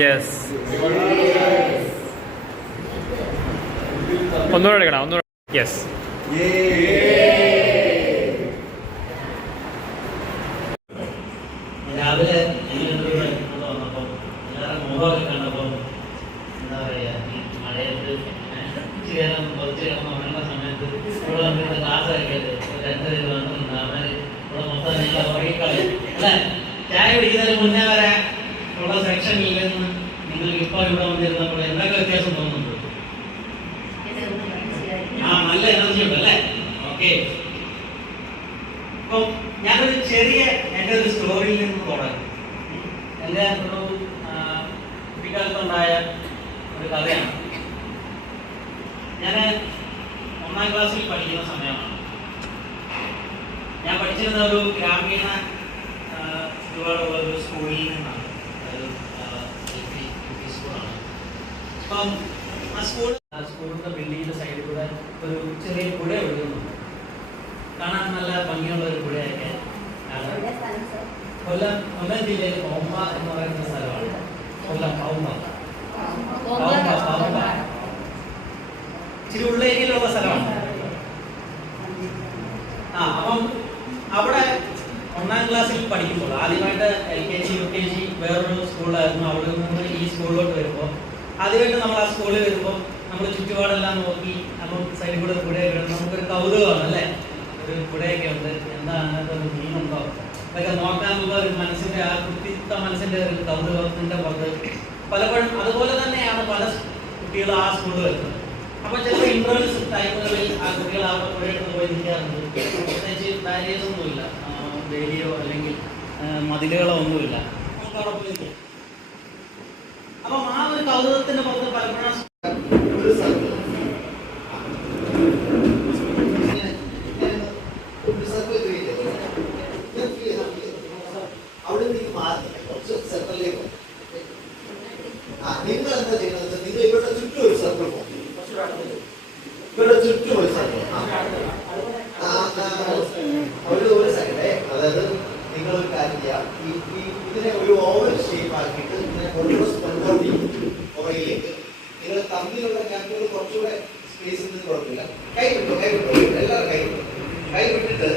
Yes. ഒന്നുകൂടെ എടുക്കണം, ഒന്നുകൂടെ. യെസ്. രാവിലെ വന്നപ്പം എല്ലാവരും മുഖമൊക്കെ കണ്ടപ്പം എന്താ പറയുക, ഈ മഴയത്ത് ചേരാൻ കുറച്ച് ഉണങ്ങുന്ന സമയത്ത് ഇവിടെ വന്നിട്ട് ക്ലാസ് ആക്കിയത് 2 പേര് വന്നിട്ടുണ്ട്. അവർ ഇവിടെ മൊത്തം നിങ്ങൾ ഉറങ്ങിക്കളയും അല്ലേ? ചായ പിടിക്കുന്നതിന് മുന്നേ വരെ ഉള്ള സെക്ഷനിൽ നിന്ന് നിങ്ങൾ ഇപ്പോൾ ഇവിടെ വന്നിരുന്നപ്പോൾ എന്തൊക്കെ വ്യത്യാസം തോന്നുന്നുണ്ട്? നല്ല എനർജി ഉണ്ട് അല്ലേ? ഓക്കെ. അപ്പം ഞാനൊരു ചെറിയ എൻ്റെ ഒരു സ്റ്റോറിയിൽ നിന്ന് തുടങ്ങി. എൻ്റെ ഒരു കുട്ടിക്കാലത്തുണ്ടായ ഒരു കഥയാണ്. ഞാൻ 1ാം ക്ലാസ്സിൽ പഠിക്കുന്ന സമയമാണ്. ഞാൻ പഠിച്ചിരുന്ന ഒരു ഗ്രാമീണ ചുറ്റുപാടുള്ള ഒരു സ്കൂളിൽ നിന്നാണ്. ഒരു LP സ്കൂളാണ്. അപ്പം ആ സ്കൂളിൻ്റെ ബിൽഡിങ്ങിൻ്റെ സൈഡിൽ കൂടെ ഒരു ചെറിയ പുഴ ഒഴുകുന്നുണ്ട്. കാണാൻ നല്ല ഭംഗിയുള്ള ഒരു പുഴയൊക്കെ. കൊല്ലം ജില്ലയിൽ പൗമ്പ എന്ന് പറയുന്ന സ്ഥലമാണ്. കൊല്ലം പൗമ്പ ഇച്ചിരി ഉള്ളേരിയയിലുള്ള സ്ഥലമാണ്. അപ്പം അവിടെ 1ാം ക്ലാസ്സിൽ പഠിക്കുമ്പോൾ ആദ്യമായിട്ട് LKG UKG വേറൊരു സ്കൂളിലായിരുന്നു. അവിടെ നിന്ന് ഈ സ്കൂളിലോട്ട് വരുമ്പോൾ ആദ്യമായിട്ട് നമ്മൾ ആ സ്കൂളിൽ വരുമ്പോൾ നമ്മൾ ചുറ്റുപാടെല്ലാം നോക്കി അപ്പം സൈഡിൽ കൂടെ പുഴയൊക്കെ നമുക്കൊരു കൗതുകമാണ് അല്ലേ? ഒരു പുഴയൊക്കെ ഉണ്ട്, എന്താണ് അങ്ങനത്തെ ഒരു മീനുണ്ടോ അതൊക്കെ നോക്കാനുള്ള ഒരു മനസ്സിൻ്റെ ആ കുട്ടിത്ത മനസ്സിൻ്റെ ഒരു കൗതുകത്തിൻ്റെ പുറത്ത് പലപ്പോഴും അതുപോലെ തന്നെയാണ് പല കുട്ടികളും ആ സ്കൂളിൽ വരുന്നത്. അപ്പോൾ ചിലപ്പോൾ ഇൻട്രവൽസ് ടൈമുകളിൽ ആ കുട്ടികൾ ആ പുഴയെടുത്ത് പോയി നിൽക്കാറുണ്ട്. പ്രത്യേകിച്ച് ബാരിയേഴ്സ് ഒന്നുമില്ല, വേലിയോ അല്ലെങ്കിൽ മതിലുകളോ ഒന്നുമില്ല. നമുക്ക് അവിടെ പോയി നിൽക്കാം. അപ്പം ആ ഒരു കൗതുകത്തിൻ്റെ പുറത്ത് പലപ്പോഴും നിങ്ങൾ എന്താ ചെയ്യുന്നത്? നിങ്ങൾ ഇവിടെ ചുറ്റും ഒരു സർക്കിൾ പോകും. ഇവിടെ ചുറ്റും ഒരു സർക്കിൾ ഒരു സൈഡേ. അതായത് നിങ്ങളൊരു കാര്യം ചെയ്യാം, ഇതിനെ ഒരു ഓവൽ ഷേപ്പ് ആക്കിയിട്ട് ഇതിനെ പുറകിലേക്ക് നിങ്ങൾ തമ്മിലുള്ള ഗ്യാപ്പുകൾ കുറച്ചുകൂടെ സ്പേസ് നിന്ന് കുഴപ്പമില്ല. കൈ വിട്ടു എല്ലാവരും കൈ വിട്ടിട്ട്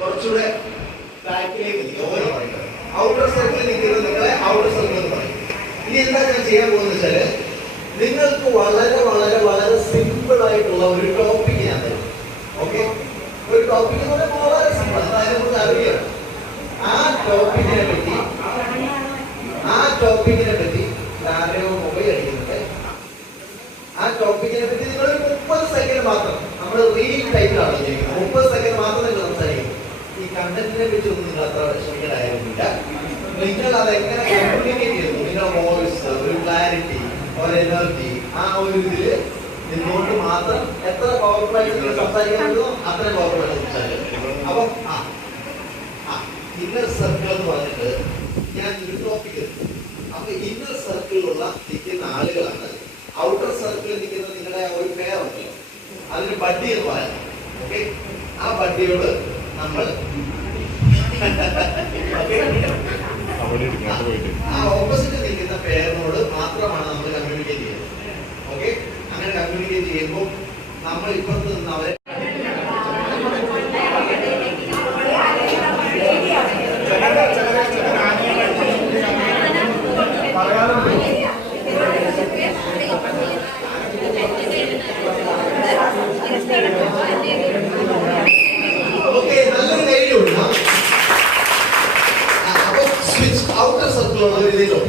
കുറച്ചുകൂടെ ബാക്കിലേക്ക് നിൽക്കുക. ഓരോ പറയുന്നത് ഔട്ടർ സർക്കിളിൽ നിൽക്കുന്നത് നിങ്ങളെ ഔട്ടർ സർക്കിൾ എന്ന് പറയും. ഇനി എന്താ ഞാൻ ചെയ്യാൻ പോകുന്നത് വെച്ചാല് നിങ്ങൾക്ക് വളരെ വളരെ വളരെ സിമ്പിൾ ആയിട്ടുള്ള ഒരു ടോപ്പിക് ഞാൻ തരും. ഓക്കെ, ഒരു ടോപ്പിക് എന്ന് പറഞ്ഞാൽ വളരെ സിമ്പിൾ, അതായത് നമുക്ക് അറിയാം. ആ ടോപ്പിക്കിനെ പറ്റി ആരെയോ മൊബൈൽ അടിക്കുന്നുണ്ട്. ആ ടോപ്പിക്കിനെ പറ്റി നിങ്ങൾ 30 സെക്കൻഡ് മാത്രം, നമ്മൾ റീൽ ടൈപ്പിലാണ് ചെയ്യുന്നത്, 30 സെക്കൻഡ് മാത്രം നിങ്ങൾ സംസാരിക്കും. ഈ കണ്ടന്റിനെ പറ്റി ഒന്നും നിങ്ങൾ അത്ര വിഷമിക്കാനായിരുന്നില്ല. നിങ്ങൾ അതെങ്ങനെ കമ്മ്യൂണിക്കേറ്റ് ചെയ്യുന്നു, നിങ്ങളുടെ വോയിസ്, ഒരു ക്ലാരിറ്റി, ഒരു എനർജി, ആ ഒരു ഇതില് നിന്നോട്ട് മാത്രം എത്ര പവർഫുൾ ആയിട്ട് നിങ്ങൾ സംസാരിക്കാൻ പറ്റുമോ അത്രയും പവർഫുൾ ആയിട്ട് സംസാരിക്കും. അപ്പം ഇന്നർ സർക്കിൾ എന്ന് പറഞ്ഞിട്ട് ഞാൻ ഒരു ടോപ്പിക് എടുത്തു. അപ്പൊ ഇന്നർ സർക്കിളിലുള്ള നിൽക്കുന്ന ആളുകളാണ്. ഔട്ടർ സർക്കിളിൽ നിൽക്കുന്ന നിങ്ങളുടെ ഒരു പേരുണ്ടല്ലോ, അതിന് ബഡ്ഡി എന്ന് പറയാം. ഓക്കെ, ആ ബഡ്ഡിയോട് നമ്മൾ ആ ഓപ്പോസിറ്റ് നിൽക്കുന്ന പേരിനോട് മാത്രമാണ് നമ്മൾ കമ്മ്യൂണിക്കേറ്റ് ചെയ്യുന്നത്. ഓക്കെ, അങ്ങനെ കമ്മ്യൂണിക്കേറ്റ് ചെയ്യുമ്പോൾ നമ്മൾ ഇപ്പുറത്ത് നിന്ന് അവരെ നല്ലൊരു ധൈര്യമുണ്ട്. അപ്പൊ സ്വിച്ച് ഔട്ടർ സർക്കിളുള്ള ഒരു ഇതിലോ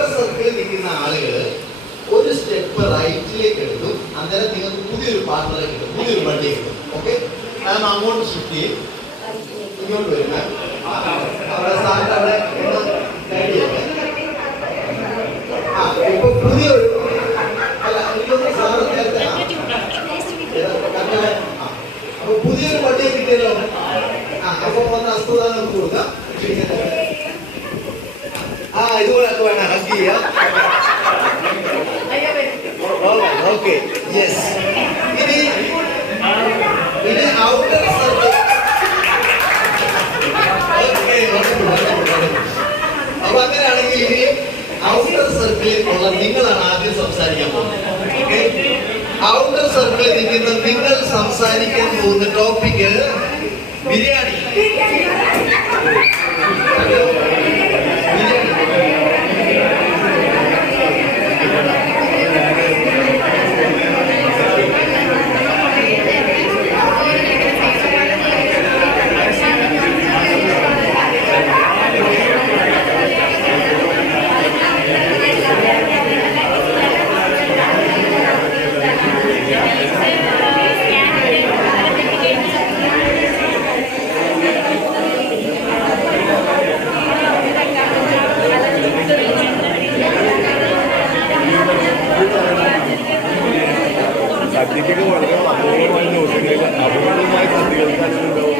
ഔട്ടർ സർക്കിളിൽ നിൽക്കുന്ന ആളുകൾ ഒരു സ്റ്റെപ്പ് റൈറ്റിലേക്ക് എടുക്കും, അന്നേരം നിങ്ങൾക്ക് പുതിയൊരു പാർട്ണറെ കിട്ടും, പുതിയൊരു വണ്ടി കിട്ടും. ഓക്കെ, മാം അങ്ങോട്ട് ഷിഫ്റ്റ് ചെയ്യും, ഇങ്ങോട്ട് വരും മാം. അവിടെ സാറിന് അവിടെ ഗൈഡ് ചെയ്യാം. ഇപ്പൊ പുതിയൊരു അല്ല എനിക്കൊന്ന് സാറ് നേരത്തെ അപ്പൊ പുതിയൊരു വണ്ടിയെ കിട്ടിയല്ലോ. അപ്പൊ വന്ന് ഹസ്തദാനം കൊടുക്കാം. ഇതുപോലൊക്കെ വേണം ഹഗ് ചെയ്യാം. Okay, yes. ഇനി ഔട്ടർ സർക്കിൾ. അപ്പൊ അങ്ങനെയാണെങ്കിൽ ഇനി ഔട്ടർ സർക്കിളിൽ ഉള്ള നിങ്ങളാണ് ആദ്യം സംസാരിക്കാൻ പോകുന്നത്. ഓക്കെ, ഔട്ടർ സർക്കിളിൽ നിൽക്കുന്ന നിങ്ങൾ സംസാരിക്കാൻ പോകുന്ന ടോപ്പിക് ബിരിയാണി. സദ്യക്കൊക്കെ വളരെ അപൂർവമായ നോട്ടുകളിൽ അപൂർവമായ സദ്യകൾക്കായിട്ടുണ്ടാവും.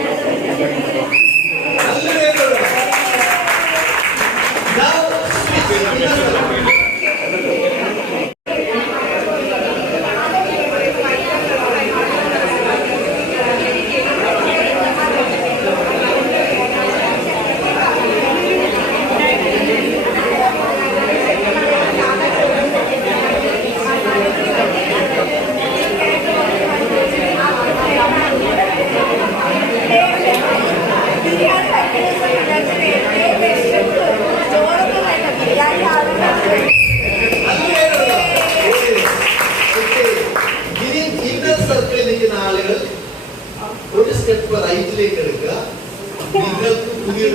ഒരു സ്റ്റെപ്പ് റൈറ്റിലേക്ക് എടുക്കുക. നിങ്ങൾക്ക് പുതിയൊരു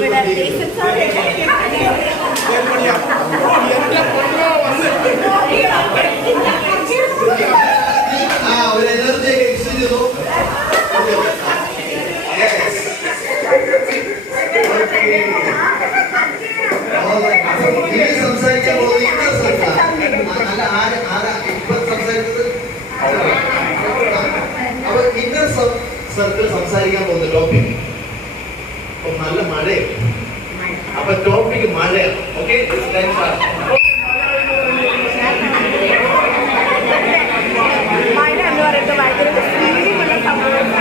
ഒരു എനർജി എക്സ്ചേഞ്ച് ചെയ്തു. ഇനി സംസാരിക്കാൻ പോകുന്നത് ഇന്നർ സർക്കിൾ. അല്ല, ആരാ ഇപ്പൊ സംസാരിച്ചത്? അപ്പൊ ഇന്നർ സർക്കിൾ സംസാരിക്കാൻ പോകുന്ന ടോപ്പിക് നല്ല മഴയാണ്. അപ്പൊ ടോപ്പിക് മഴയാണ്. ഓക്കെ, മഴ എന്ന് പറയുന്നത് ഭയങ്കര ഫീലിംഗുള്ള സംഭവമാണ്.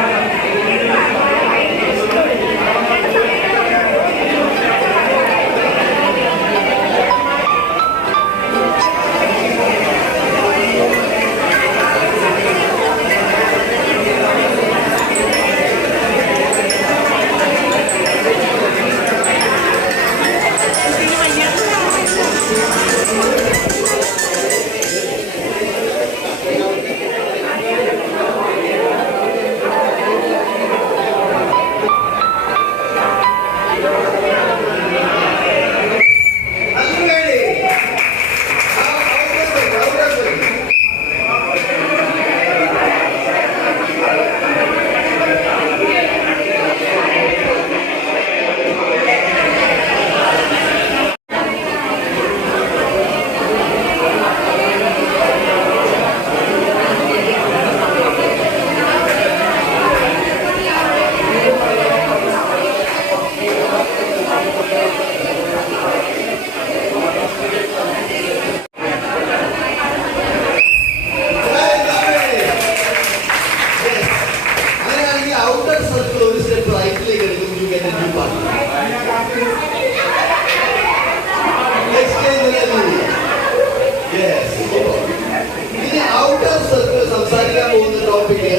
സംസാരിക്കാൻ പോകുന്ന ടോപ്പിക്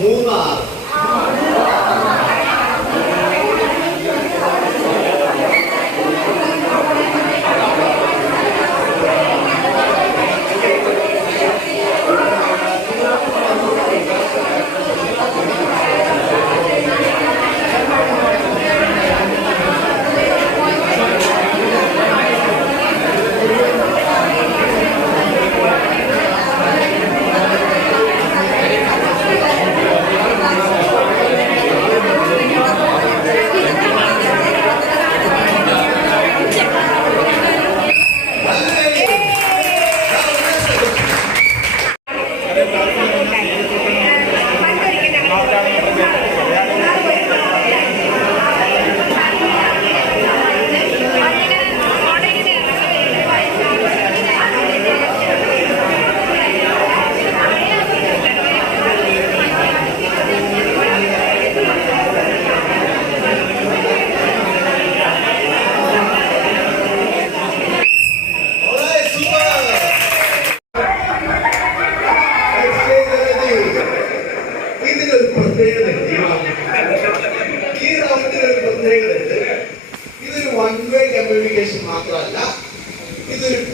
മൂന്നാർ.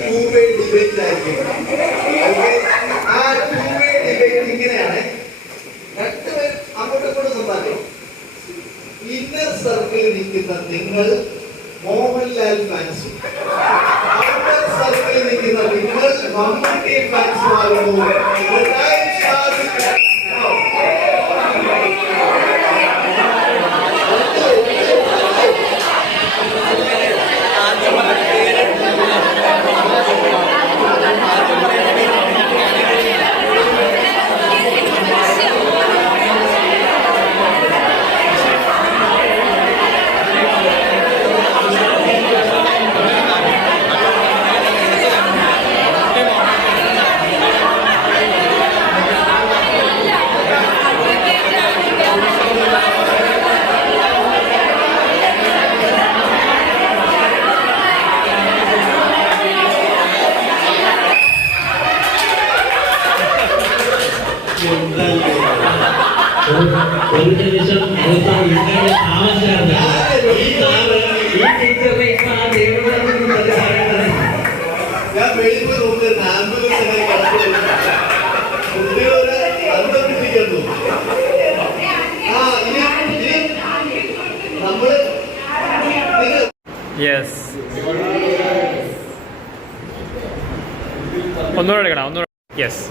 ടൂ വേ ഡിബേറ്റ് ആയിരിക്കും. Okay? ആ ടൂ വേ ഡിബേറ്റ് ഇങ്ങനെയാണ്. രണ്ടുപേർ അങ്ങോട്ടും ഇങ്ങോട്ടും സംസാരിക്കും. ഇന്നർ സർക്കിളിൽ നിൽക്കുന്ന നിങ്ങൾ മോഹൻലാൽ ഫാൻസും, ഔട്ടർ സർക്കിളിൽ നിൽക്കുന്ന നിങ്ങൾ മമ്മൂട്ടി ഫാൻസും ആകുന്നു. ഒരു നിമിഷം താമസിച്ചാണ് ഈ ടീച്ചറിനെ ഇപ്പൊ ആ ദേവനാഥൻ പറയുന്നത്. ഞാൻ വെളിപ്പ് നോക്കുന്ന ആംബുലൻസ് കുട്ടികളെ അന്തം പിടിക്കുന്നു. ആ ഇനി നമ്മള് യെസ്. ഒന്നുകൂടെ എടുക്കണം. ഒന്നുകൂടെ. യെസ്.